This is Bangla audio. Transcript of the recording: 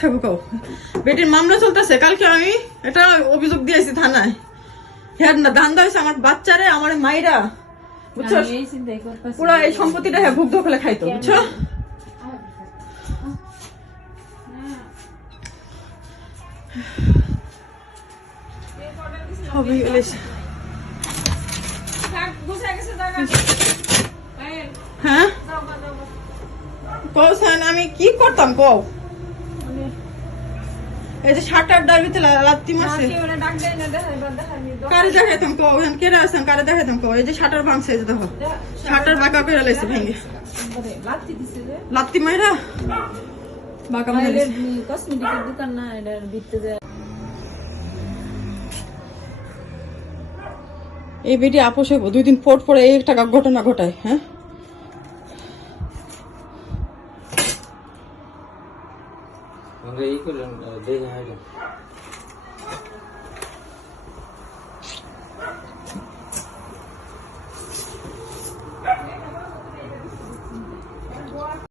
থাকবো কাউ বেটির মামলা চলতেছে কালকে আমি এটা অভিযোগ দিয়েছি থানায় হ্যাঁ না ধান্দা হয়েছে আমার বাচ্চারে আমার মাইরা বুঝছো পুরো এই সম্পত্তিটা হ্যাঁ ভুগ দখলে খাইতো বুঝছো হ্যাঁ কৌশান আমি কি করতাম কও এই যে 7-8টার ভিতরে লাত্তি মারছে কারে দেখাইতাম কও কেরা আছেন কারে দেখাইতাম কও এই যে 7টার ভাঙছে এই যে দেখো 7টার বাঁকা করে লাইছে ভেঙে লাত্তি মাইরা বাঁকা মাইরা কসমেটিকের দোকান না এটার ভিতরে এই বেটি আপোষে 2 দিন পরে এই টাকা ঘটনা ঘটায় হ্যাঁ এই করলেন দেখে